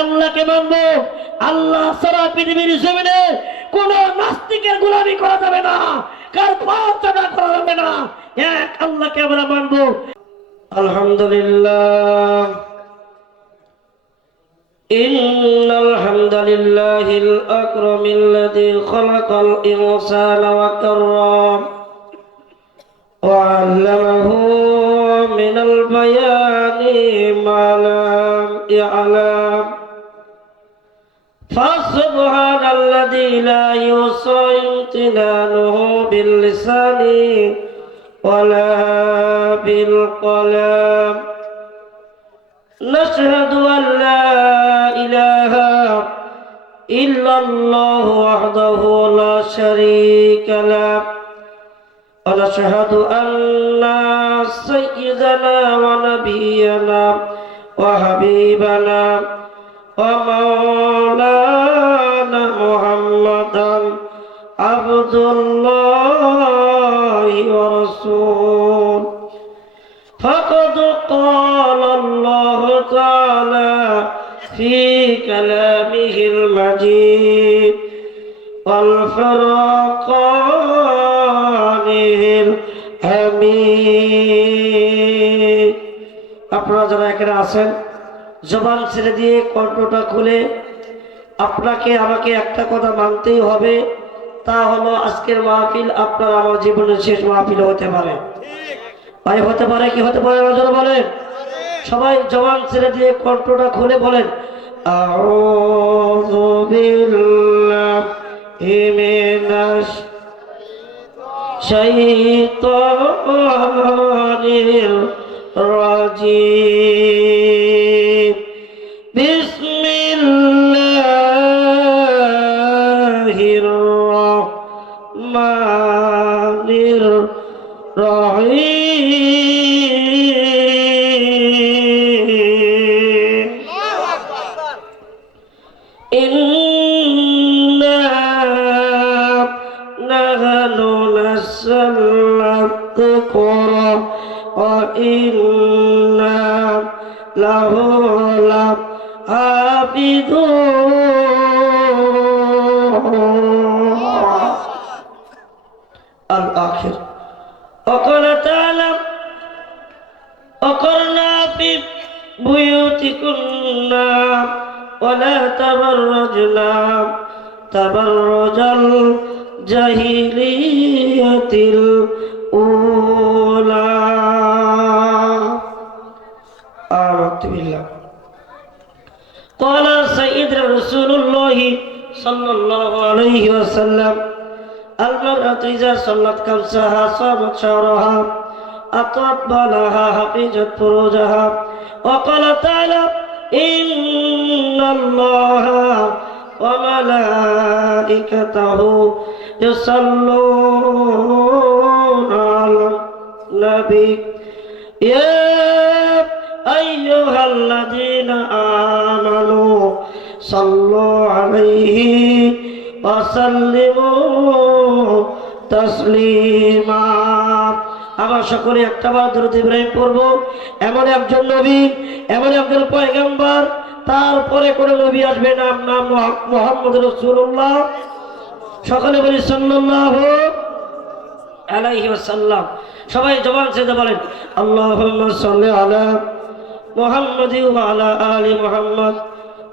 আল্লাহকে মানবো আল্লাহ সারা পৃথিবীর জমিনে কোন নাস্তিকের গোলামি করা যাবে না কার পাওয়া করা যাবে না এক আল্লাহকে আমরা মানবো আলহামদুলিল্লাহ إن الحمد لله الأكرم الذي خلق الإنسان وكرم وعلمه من البيان ما لم يعلم فسبحان الذي لا يوصى امتنانه باللسان ولا بالقلم. نشهد أن لا إله إلا الله وحده لا شريك له. ونشهد أن سيدنا ونبينا وحبيبنا ومولانا الله ورسوله فقد قال الله تعالى في كلامه المجيد والفرقانه الحميد আপনারা যারা এখানে আছেন জবান ছেড়ে দিয়ে কণ্ঠটা খুলে আপনাকে আমাকে একটা কথা মানতেই হবে তা হলো আজকের মাহফিল, আপনার আমার জীবনের শেষ মাহফিল হতে পারে। ভাই, হতে পারে কি হতে পারে নজর বলেন? সবাই জবান ছেড়ে দিয়ে কণ্ঠটা খুলে বলেন। আউযু শাইতানির রাজিম। صلى الله عليه وسلم المرأة إذا صلت كبسها صابت شعرها أطاب بالها حقيجت فروجها وقال تعالى إن الله وملائكته يصلون على النبي يا أيها الذين آمنوا صلوا عليه وسلموا تسليما আমরা সকলে একটা বার দরুদ ইব্রাহিম পড়ব এমন একজন নবী এমন একজন পয়গম্বর তারপরে কোনো নবী আসবে নাম নাম মোহাম্মদ রসুল্লাহ সকলে বলি সাল্লাল্লাহু আলাইহি ওয়াসাল্লাম সবাই জবান ছেড়ে বলেন আল্লাহুম্মা সাল্লি আলা মুহাম্মাদি ওয়া আলা আলি মুহাম্মদ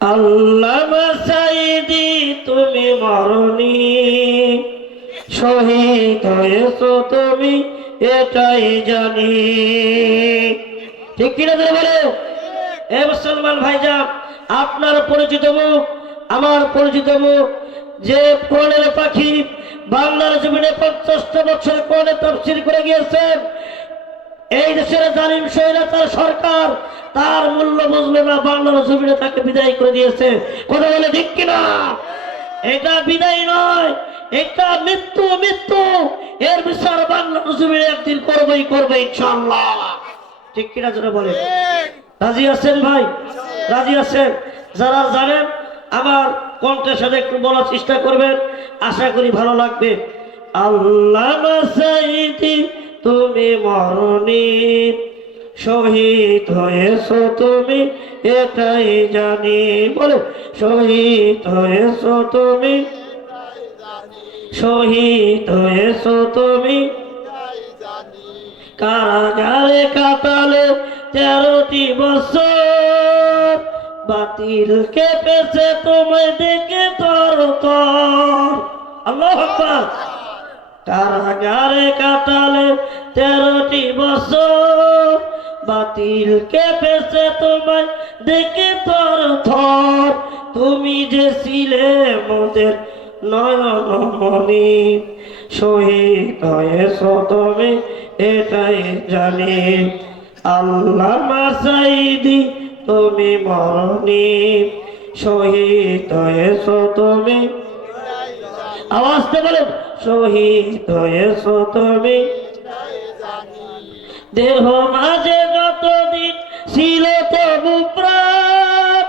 আল্লামা সাইদি তুমি মরণি। শহীদ হয়েছো তুমি, এটাই জানি। ঠিক কিনা ধরে বলো? এ মুসলমান ভাইজান, আপনার পরিচিত মুখ, আমার পরিচিত মুখ, যে কোরআনের পাখি বাংলার জমিনে পঞ্চাশটা বছর কোরআনে তফসিল করে গিয়েছেন এই দেশের জালিম স্বৈরাচার সরকার, তার মূল্য বুঝলো না বাংলার জমিনে তাকে বিদায় করে দিয়েছে। কথা বলে ঠিক কিনা? এটা বিদায় নয়, এটা মৃত্যু মৃত্যু। এর বিচার বাংলা জমিনে একদিন করবোই করবে ইনশাল্লাহ ঠিক কিনা যেটা বলে? রাজি আছেন ভাই? রাজি আছেন? যারা জানেন, আমার কণ্ঠের সাথে একটু বলার চেষ্টা করবেন। আশা করি ভালো লাগবে। আল্লাহ তুমি মরণী শহীদ হয়েছ, তুমি এটাই জানি। বলে, শহীদ হয়েছ, তুমি শহীদ হয়েছ, তুমি কারাগারে কাটালে তেরোটি বছর। বাতিল কেঁপেছে, তোমায় দেখে তর আল্লাহ কারাগারে কাটালে তেরোটি বছর। বাতিল কেঁপেছে তোমায় দেখে তোর থর তুমি যে ছিলে মোদের নয়নমণি শহীদ হয়েছ তুমি, এটাই জানি। আল্লাহ মাসাইদি, তুমি মরণি, শহীদ হয়েছ তুমি। আওয়াজতে বলে শহীদ হয়েছ তুমি। দেহ মাঝে যতদিন ছিল তবু প্রাণ,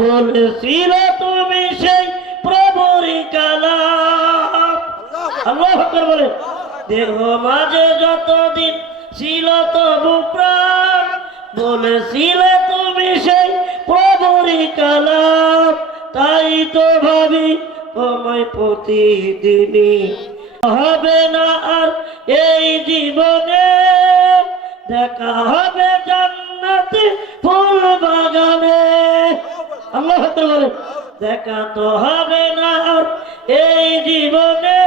বলেছিল তুমি সেই প্রভুরি কালাম। আল্লাহ বলে দেহ মাঝে যতদিন ছিল তবু প্রাণ, বলেছিলে তুমি সেই প্রভুরি কালাম। তাই তো ভাবি তোমায় প্রতিদিনই হবে না আর এই জীবনে দেখা হবে জান্নাতে ফুল বাগানে। আল্লাহ বলে, দেখা তো হবে না আর এই জীবনে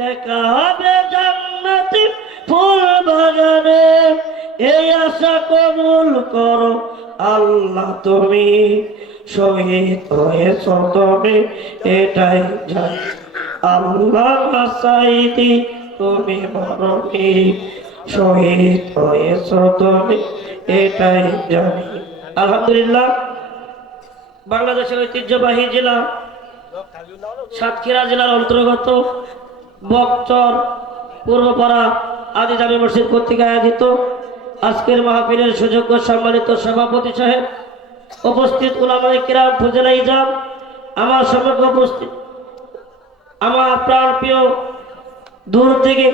দেখা হবে জান্নাতে ফুল বাগানে। এই আশা কবুল করো আল্লাহ তুমি, শহীদ হয়েছ তুমি এটাই জানি আল্লাহ তুমি মরণি শহীদ হয়েছ তুমি, এটাই জানি। আলহামদুলিল্লাহ, বাংলাদেশের ঐতিহ্যবাহী জেলা সাতক্ষীরা জেলার অন্তর্গত বকচর পূর্বপাড়া আদি জামি মসজিদ কর্তৃক আয়োজিত আজকের মাহফিলের সুযোগ্য সম্মানিত সভাপতি সাহেব উপস্থিত উলামাই কিরাম ফুজেলা ইজাম আমার সমগ্র উপস্থিত আমার প্রাণ প্রিয় দূর থেকে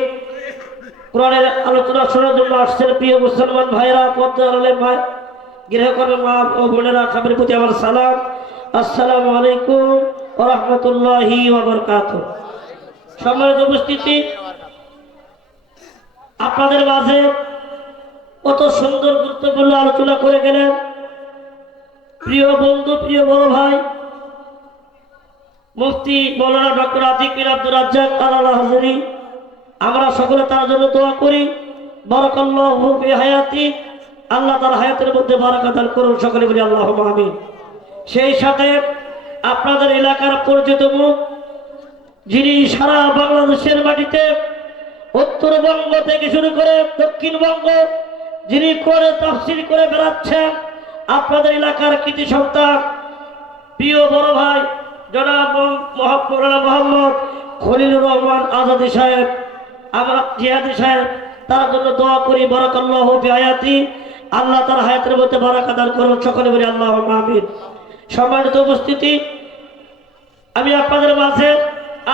কোরআনের আলোচনা শোনার জন্য আসছেন প্রিয় মুসলমান ভাইরা, পদ্মার ভাই, গৃহকর্মী মা ও বোনেরা খাবারের প্রতি আমার সালাম। আসসালামু আলাইকুম ও রহমতুল্লাহি ওবরকাত সম্মানিত উপস্থিতি, আপনাদের মাঝে কত সুন্দর, গুরুত্বপূর্ণ আলোচনা করে গেলেন। প্রিয় বন্ধু, প্রিয় বড় ভাই মুফতি মৌলানা ডক্টর আতিক বিন আব্দুর রাজ্জাক আল্লাহ হাজারি আমরা সকলে তার জন্য দোয়া করি। বরকাল্লাহু হায়াতি। আল্লাহ তার হায়াতের মধ্যে বারাকা দান করুন। সকলে বলি আল্লাহ আমিন। সেই সাথে আপনাদের এলাকার পরিচিত মুখ, যিনি সারা বাংলাদেশের মাটিতে উত্তরবঙ্গ থেকে শুরু করে দক্ষিণবঙ্গ, যিনি করে তফসিল করে বেড়াচ্ছেন, আপনাদের এলাকার কৃতি সন্তান, প্রিয় বড় ভাই জনাব মহাপুরানা মোহাম্মদ খলিলুর রহমান আজাদি সাহেব, আমরা জিহাদি সাহেব, তার জন্য দোয়া করি, বরাকাল্লাহ আয়াতি আল্লাহ তার হায়াতের মধ্যে বারাকা দান করুন, সকলে বলি আল্লাহ আমিন। সম্মানিত উপস্থিতি, আমি আপনাদের মাঝে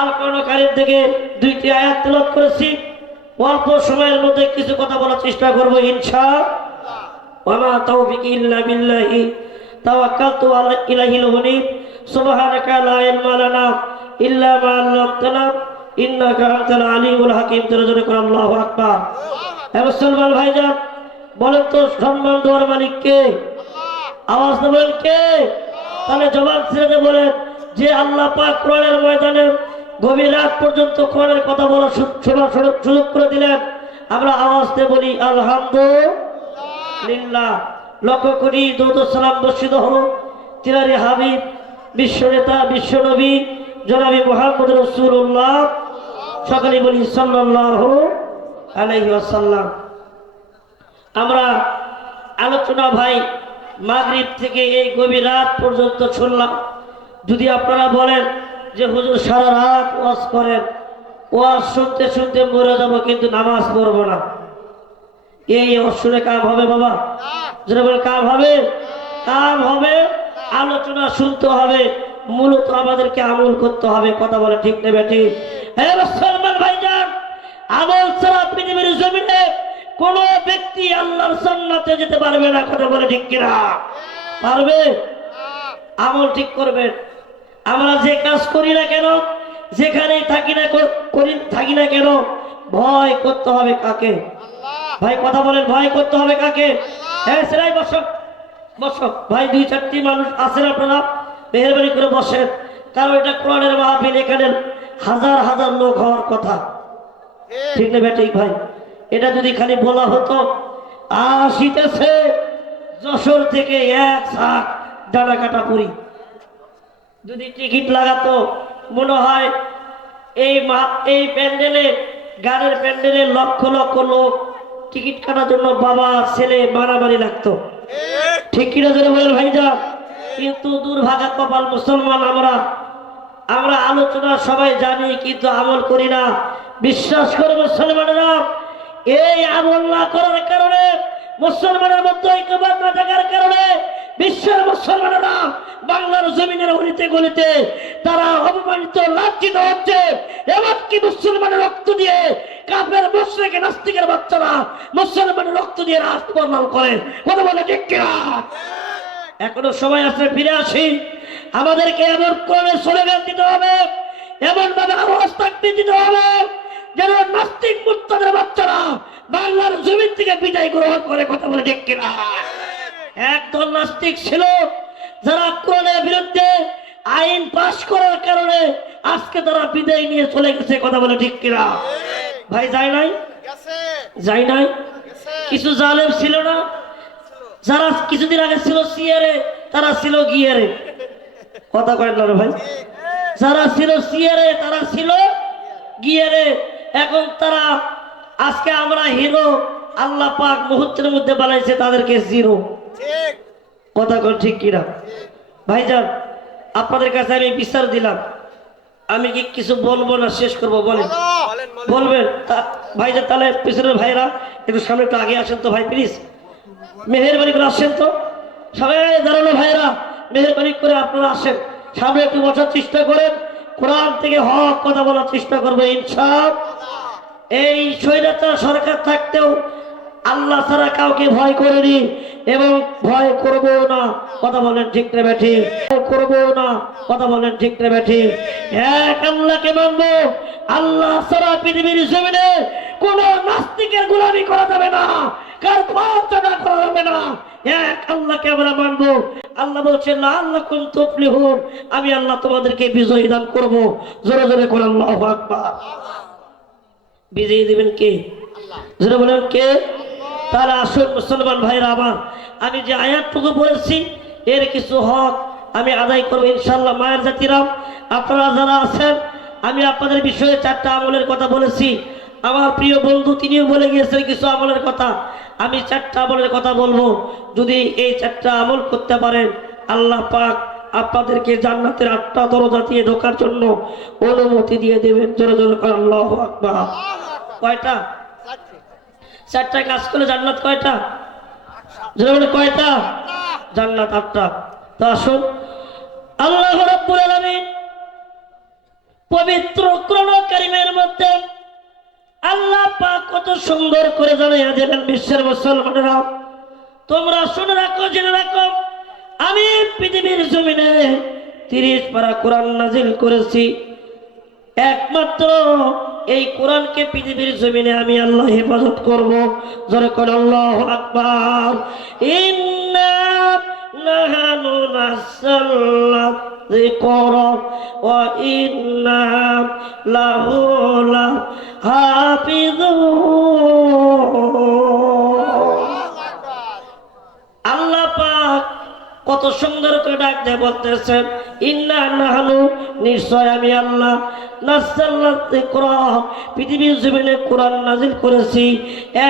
আল কারিম থেকে দুইটি আয়াত তেলাওয়াত করেছি। অল্প সময়ের মধ্যে কিছু কথা বলার চেষ্টা করব, ইনশা ওয়ামা তাওফিকি ইল্লা বিল্লাহি। লানা ইল্লা মা 'আল্লামতানা, ইন্নাকা আনতাল আলিমুল হাকিম। জোরে জোরে করে আল্লাহু আকবার। হে মুসলমান ভাইজান, বলেন তো সম্মান কে? আওয়াজ দেবেন কে? তাহলে জবাব ছেড়ে বলেন যে আল্লাহ পাক কোরআনের ময়দানে গভীর রাত পর্যন্ত কোরআনের কথা বলার সুযোগ করে দিলেন। আমরা আওয়াজ দিয়ে বলি, আলহামদুলিল্লাহ। লক্ষ কোটি দৌদ সালাম বর্ষিত হল। তিনারি হাবিব বিশ্ব নেতা বিশ্ব নবী জনাবি মোহাম্মদ রসুল্লাহ সকলে বলি সাল্লাহ আলাইহি আসাল্লাম আমরা আলোচনা ভাই মাগরিব থেকে এই গভীর রাত পর্যন্ত শুনলাম। যদি আপনারা বলেন যে হুজুর সারা রাত ওয়াজ করেন, ওয়াজ শুনতে শুনতে মরে যাব, কিন্তু নামাজ পড়ব না। এই অসুরে কাম হবে বাবা। যেটা বলে, কাম হবে? কাম হবে, আলোচনা শুনতে হবে, মূলত আমাদেরকে আমল করতে হবে, কথা বলে ঠিক নেবে ঠিক। হ্যাঁ ছাড়া পৃথিবীর কোন ব্যক্তি আল্লাহর সান্নাতে যেতে পারবে না, কথা বলে ঠিক কিনা? পারবে? আমল ঠিক করবেন আমরা যে কাজ করি না কেন, যেখানেই থাকি না করি থাকি না কেন, ভয় করতে হবে কাকে? ভাই কথা বলেন ভয় করতে হবে কাকে? হ্যাঁ সেটাই বসো বসো ভাই দুই চারটি মানুষ আছেন আপনারা? মেহরবানি করে বসেন। কারণ এটা কোরআনের মাহফিল এখানে হাজার হাজার লোক হওয়ার কথা। ঠিক না ঠিক ভাই? এটা যদি খালি বলা হতো আসিতেছে যশোর থেকে এক শাক ডানা কাটা পুরি। যদি টিকিট লাগাতো মনে হয় এই মা এই প্যান্ডেলে গানের প্যান্ডেলে লক্ষ লক্ষ লোক টিকিট কাটার জন্য বাবা, ছেলে মারামারি লাগতো। ঠিক কিনা ধরে বলেন ভাইজা? কিন্তু দুর্ভাগা কপাল মুসলমান আমরা। আমরা আলোচনা সবাই জানি, কিন্তু আমল করি না। বিশ্বাস করে মুসলমানেরা, এই আমল না করার কারণে, মুসলমানের মধ্যে ঐক্যবাদ না থাকার কারণে বিশ্বের মুসলমানেরা বাংলার জমিনের অলিতে গলিতে তারা অপমানিত, লাঞ্ছিত হচ্ছে। এমনকি মুসলমানের রক্ত দিয়ে কাপের মুশ্রেকে, নাস্তিকের বাচ্চারা মুসলমানের রক্ত দিয়ে রাষ্ট্র বর্ণন করে? কথা বলে ঠিক এখনও সময় আছে, ফিরে আসি। আমাদেরকে এমন ক্রমে স্লোগান দিতে হবে এমন ভাবে আওয়াজ থাকতে দিতে হবে, যেন নাস্তিক মুক্তদের বাচ্চারা বাংলার জমিন থেকে বিদায় গ্রহণ করে। কথা বলে ঠিক কিনা? একদল নাস্তিক ছিল যারা কোরআনের বিরুদ্ধে আইন পাশ করার কারণে আজকে তারা বিদায় নিয়ে চলে গেছে, কথা বলে ঠিক কিনা? ভাই, যায় নাই? যায় নাই? কিছু জালেম ছিল না? যারা কিছুদিন আগে ছিল সিয়ারে তারা ছিল গিয়ারে। কথা কয়েন না ভাই? যারা ছিল সিয়ারে তারা ছিল গিয়ারে। এখন তারা আজকে আমরা হিরো, আল্লাহ পাক মুহূর্তের মধ্যে বানাইছে তাদেরকে জিরো। কথা কন ঠিক কিনা? ভাইজান আপনাদের কাছে আমি বিচার দিলাম। আমি কি কিছু বলব না শেষ করব বলেন। বলবেন। তা- ভাইজান তাহলে পিছনের ভাইরা একটু সামনে একটু আগে আসেন তো ভাই প্লিজ মেহরবানি করে আসছেন তো। সবাই দাঁড়ানো ভাইরা মেহরবানি করে আপনারা আসেন। সামনে একটু বসার চেষ্টা করেন। কোরআন থেকে হক কথা বলার চেষ্টা করব ইনসাফ এই স্বৈরাচার সরকার থাকতেও আল্লাহ ছাড়া কাউকে ভয় করেনি এবং ভয় করব না। কথা বলেন ঠিক রে ব্যাঠি? করব না। কথা বলেন ঠিক রে ব্যাঠি? এক আল্লাহকে মানবো, আল্লাহ ছাড়া পৃথিবীর জমিনে কোন নাস্তিকের গোলামি করা যাবে না, কার পাচনা করা যাবে না। এক আল্লাহকে আমরা মানবো। আল্লাহ বলছে না আল্লাহ কোন তফলি হন আমি আল্লাহ তোমাদেরকে বিজয়ী দান করব। জোরে জোরে করে আল্লাহ আকবার। বিজয়ী দিবেন কে? জোরে বলেন কে? তাহলে আসুন মুসলমান ভাইরা আমার আমি যে আয়াতটুকু বলেছি এর কিছু হক আমি আদায় করব ইনশাল্লাহ মায়ের জাতিরাম আপনারা যারা আছেন আমি আপনাদের বিষয়ে চারটা আমলের কথা বলেছি। আমার প্রিয় বন্ধু তিনিও বলে গিয়েছেন কিছু আমলের কথা। আমি চারটা আমলের কথা বলব। যদি এই চারটা আমল করতে পারেন আল্লাহ পাক আপনাদেরকে জান্নাতের আটটা দরজা দিয়ে ঢোকার জন্য অনুমতি দিয়ে দেবেন। জোরে জোরে আল্লাহ আকবার। কয়টা? চারটা কাজ করলে জান্নাত কয়টা? কয়টা? জান্নাত আটটা। তো আসুন। আল্লাহ রাব্বুল আলামিন পবিত্র কোরআন কারিমের মধ্যে আল্লাহ পাক কত সুন্দর করে জানাইয়া দিলেন বিশ্বের মুসলমানেরা। তোমরা শুনে রাখো, জেনে রাখো। আমি পৃথিবীর জমিনে তিরিশ পারা কোরআন নাজিল করেছি। একমাত্র এই কোরআনকে পৃথিবীর জমিনে আমি আল্লাহ হেফাজত করব। জোরে করে আল্লাহ আকবার। নাহানু নাসাল্লাহ যিকর ওয়া ইন্না লাহু লাহাফিজুন আল্লাহ পাক কত সুন্দর করে ডাক দিয়ে বলতেছেন ইন্না নাহানু, নিশ্চয় আমি আল্লাহ। পৃথিবীর জমিনে কোরআন নাজিল করেছি।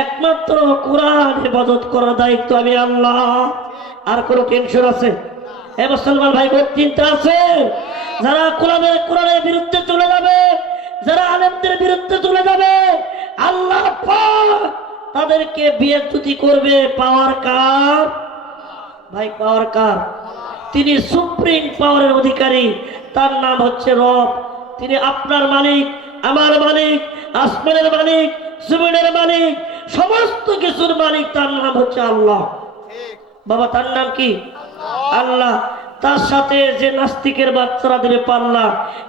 একমাত্র কোরআন হেফাজত করার দায়িত্ব আমি আল্লাহ। আর কোনো টেনশন আছে? এ মুসলমান ভাই, কোন চিন্তা আছে? যারা কোরআনের কোরআনের বিরুদ্ধে চলে যাবে, যারা আলেমদের বিরুদ্ধে চলে যাবে, আল্লাহ তাদেরকে বিয়ে করবে, পাওয়ার কার? ভাই পাওয়ার কার? তিনি সুপ্রিম পাওয়ারের অধিকারী। তার নাম হচ্ছে রব। তিনি আপনার মালিক আমার মালিক আসমানের মালিক জমিনের মালিক সমস্ত কিছুর মালিক। তার নাম হচ্ছে আল্লাহ। বাবা তার নাম কি? আল্লাহ। তার সাথে যে নাস্তিকের বাচ্চারা দেবে পাল্লা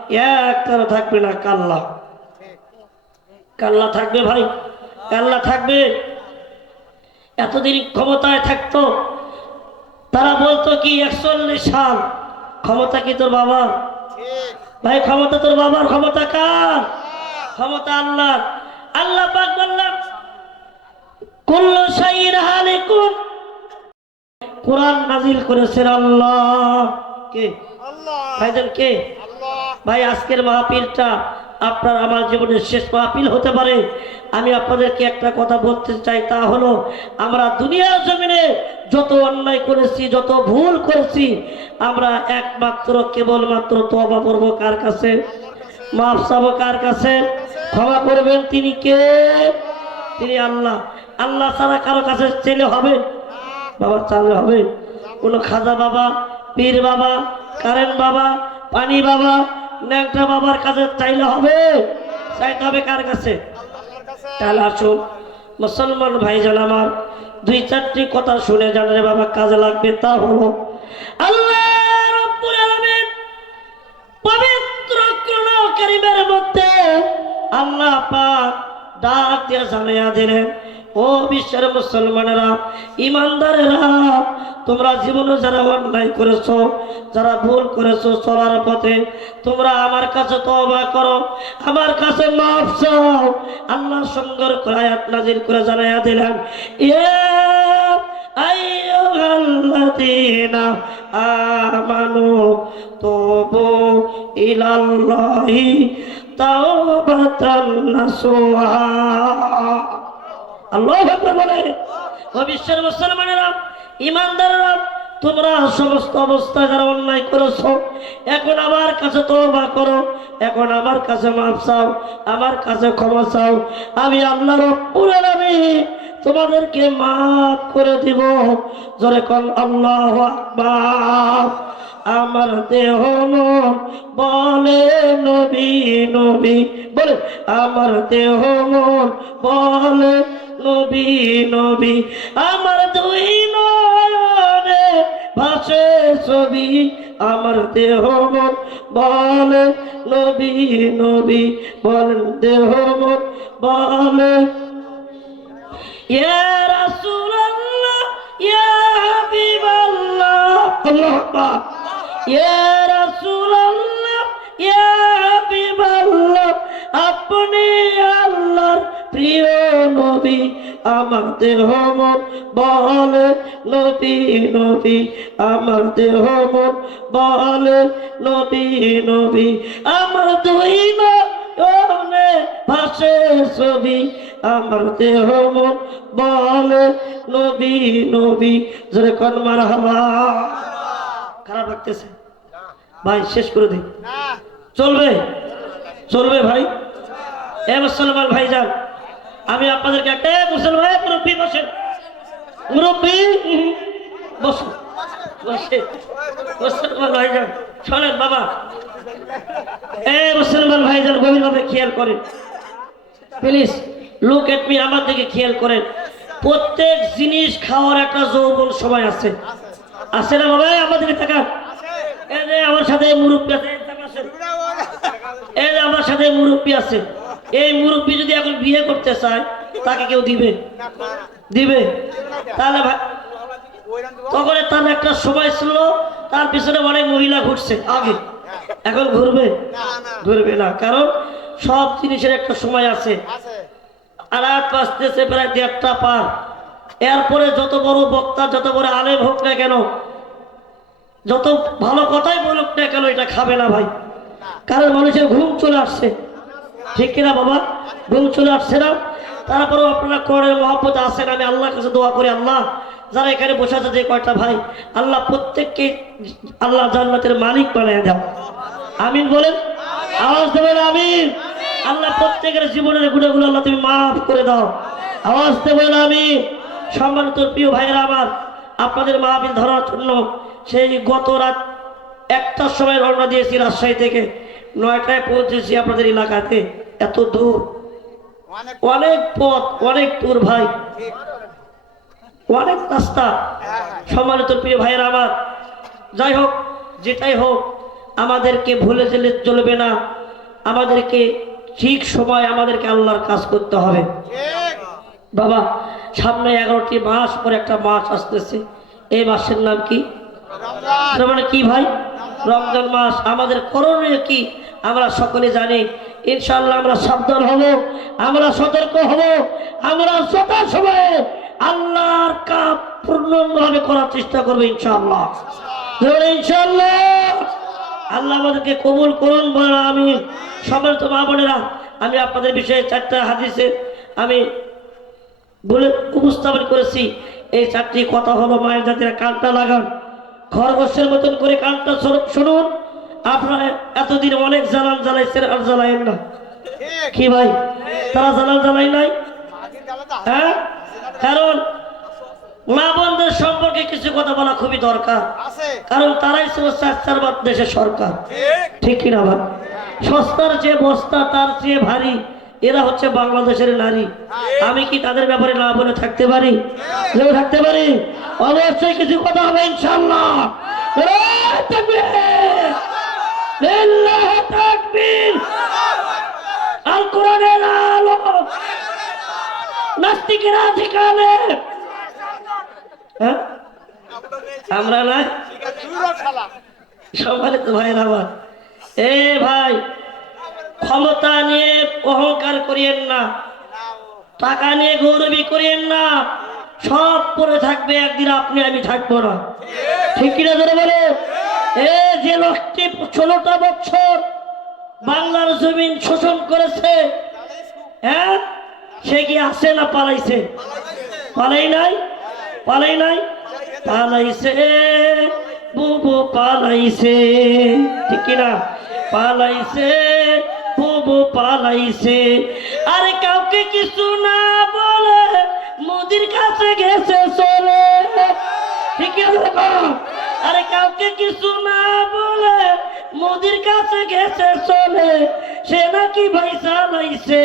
এক তারা থাকবে না কাল্লা। কাল্লা থাকবে ভাই কাল্লা থাকবে। এতদিন ক্ষমতায় থাকতো তারা বলতো কি একচল্লিশ সাল। ক্ষমতা কি তোর বাবার? ভাই ক্ষমতা তোর বাবার ক্ষমতা কার? ক্ষমতা আল্লাহ আল্লাহ পাক বললাম কুল্লু শাইইন হালিকুন। কোরআন নাজিল করেছেন আল্লাহ। কে? ভাইজান কে? ভাই আজকের মাহফিলটা আপনার আমার জীবনের শেষ মাহফিল হতে পারে। আমি আপনাদেরকে একটা কথা বলতে চাই তা হলো আমরা দুনিয়ার জমিনে যত অন্যায় করেছি, যত ভুল করেছি, আমরা একমাত্র, কেবলমাত্র তবা করব কার কাছে? মাফ চাবো কার কাছে? ক্ষমা করবেন তিনি কে? তিনি আল্লাহ। আল্লাহ ছাড়া কারও কাছে ছেলে হবে? বাবা চালে হবে। কোনো খাজা বাবা, পীর বাবা, কারেন বাবা, পানি বাবা, ন্যাংটা বাবার কাছে চাইলে হবে? চাইতে হবে কার কাছে? তাহলে আসুন। মুসলমান ভাইজান আমার দুই চারটি কথা শুনে জানে বাবা কাজে লাগবে তা হলো, আল্লাহ রব্বুল আলামিন পবিত্র কোরআন মধ্যে আল্লাহ পাক ডাক দিয়ে জানিয়ে দিলেন ও বিশ্বের মুসলমানেরা, ইমানদারেরা, তোমরা জীবনে যারা অন্যায় করেছ, যারা ভুল করেছ চলার পথে, তোমরা আমার কাছে তওবা করো, আমার কাছে মাফ চাও। আল্লাহ সুন্দর করে আয়াত নাজিল করে জানাইয়া দিলেন ইয়া আইয়ুহাল্লাযীনা আমানু তুবু ইলাল্লাহি তাওবাতান নাসুহা আল্লাহ বলে। বিশ্বের মুসলমানেরা ইমানদারেরা তোমরা সমস্ত অবস্থায় যারা অন্যায় করেছ, এখন আমার কাছে তওবা করো, এখন আমার কাছে মাফ চাও, আমার কাছে ক্ষমা চাও, আমি আল্লাহ রব্বুল আলামিন তোমাদেরকে মাফ করে দিব। জোরে কল আল্লাহ আমার দেহ মন বলে, নবী নবী, বলে, আমার দেহ মন বলে নবী নবী, আমার দুই নয়নে ভাসে ছবি, আমার দেহ মন বলে, নবী নবী, বলেন দেহ মন বলে। ইয়া ইয়া হাবিবাল্লাহ আমার দেহ মন বলে নবী নবী আমার দেহ মন বলে নবী নবী আমার দুই নয়নে ভাসে ছবি আমার দেহ মন বলে নবী নবী জোরে কন মার খারাপ লাগতেছে। ভাই শেষ করে দিই। চলবে? চলবে ভাই? এ মুসলমান ভাই যান আমি আপনাদেরকে একটা মুসলমান মুরব্বী বসেন মুরব্বী? বসুন বসে। মুসলমান ভাই যান শোনেন বাবা। এ মুসলমান ভাই যান গভীরভাবে খেয়াল করেন। প্লিজ লুক এট মি আমার দিকে খেয়াল করেন। প্রত্যেক জিনিস খাওয়ার একটা যৌবন সময় আছে। আছে না বাবা? আমার দিকে তাকান। এই যে আমার সাথে মুরব্বী আছে, এই যে আমার সাথে মুরব্বী আছে। এই মুরব্বী যদি এখন বিয়ে করতে চায়, তাকে কেউ দিবে? দিবে? তাহলে তখন তার একটা সময় ছিল, তার পিছনে অনেক মহিলা ঘুরছে, আগে। এখন ঘুরবে? ঘুরবে না, কারণ সব জিনিসের একটা সময় আছে। আর বাঁচতেছে প্রায় দেড়টা পার। এরপরে যত বড় বক্তা, যত বড় আলেম হোক না কেন, যত ভালো কথাই বলুক না কেন, এটা খাবে না ভাই। কারণ মানুষের ঘুম চলে আসছে। ঠিক কিনা বাবা? ঘুম চলে আসছে না? তারপরেও আপনারা কোরআনের মহব্বত আসেন আমি আল্লাহর কাছে দোয়া করি, আল্লাহ। যারা এখানে বসে আছে যে কয়টা ভাই, আল্লাহ প্রত্যেককে আল্লাহ জান্নাতের মালিক বানিয়ে দাও। আমিন বলেন? আওয়াজ দেবেন, আমিন। আল্লাহ প্রত্যেকের জীবনের গুণাগুলো আল্লাহ তুমি মাফ করে দাও। আওয়াজ দেবেন আমি সম্মানিত প্রিয় ভাইয়েরা আমার, আপনাদের মাহফিল ধরার জন্য সেই গত রাত একটার সময় রওনা দিয়েছি রাজশাহী থেকে। নয়টায় পৌঁছেছি আপনাদের এলাকাতে এত দূর। অনেক পথ অনেক দূর ভাই। অনেক রাস্তা। সম্মানিত প্রিয় ভাইয়ের আমার। যাই হোক যেটাই হোক আমাদেরকে ভুলে গেলে চলবে না। আমাদেরকে ঠিক সময় আমাদেরকে আল্লাহর কাজ করতে হবে। বাবা সামনে এগারোটি মাস পরে একটা মাস আসতেছে। এই মাসের নাম কি? মানে কি ভাই? রমজান মাস। আমাদের করণীয় কি? আমরা সকলে জানি ইনশাল্লাহ আমরা সাবধান হব, আমরা সতর্ক হব, আমরা সময়ে আল্লাহর কাজ পূর্ণভাবে করার চেষ্টা করব ইনশাল্লাহ ধরুন ইনশাআল্লাহ। আল্লাহ আমাদেরকে কবুল করুন বলে আমি সম্মানিত মা বোনেরা, আমি আপনাদের বিষয়ে চারটা হাদিসে আমি বলে উপস্থাপন করেছি। এই চারটি কথা হলো মায়ের জাতিরা কানটা লাগান, খরগোশের মতন করে কানটা শোন- শুনুন। আপনারা এতদিন অনেক জালান জ্বালাইছেন আর জ্বালাইন না। কি ভাই? তারা জালান জ্বালাই নাই? হ্যাঁ? কারণ মা বোনদের সম্পর্কে কিছু কথা বলা খুবই দরকার। কারণ তারাই ছিল চার দেশের সরকার। ঠিক। ঠিক কিনা ভাই? সস্তার যে বস্তা তার চেয়ে ভারী এরা হচ্ছে বাংলাদেশের নারী। আমি কি তাদের ব্যাপারে না বলে থাকতে পারি? থাকতে পারি? অবশ্যই কিছু কথা হবে ইনশাল্লাহ আল কোরআনের আলো। নাস্তিকেরা ঠিকানে হ্যাঁ? আমরা না? শালা সম্মানিত ভাইয়ের আমার এ ভাই, ক্ষমতা নিয়ে অহংকার করিয়েন না। টাকা নিয়ে গৌরবী করিয়েন না। সব পরে থাকবে, একদিন আপনি আমি থাকব না। ঠিক কিনা ধরে বলে এ যে লোকটি ষোলোটা বছর বাংলার জমিন শোষণ করেছে হ্যাঁ সে কি আসে না পালাইছে? পালাই নাই? পালাই নাই? পালাইছে বুবু পালাইছে। ঠিক কিনা পালাইছে, বুবু পালাইছে। আরে কাউকে কিছু না বলে মোদির কাছে গেছে চলে। ঠিক আছে? আরে কাউকে কিছু না বলে মোদির কাছে গেছে চলে সে নাকি ভাই চালাইছে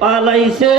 পালাইছে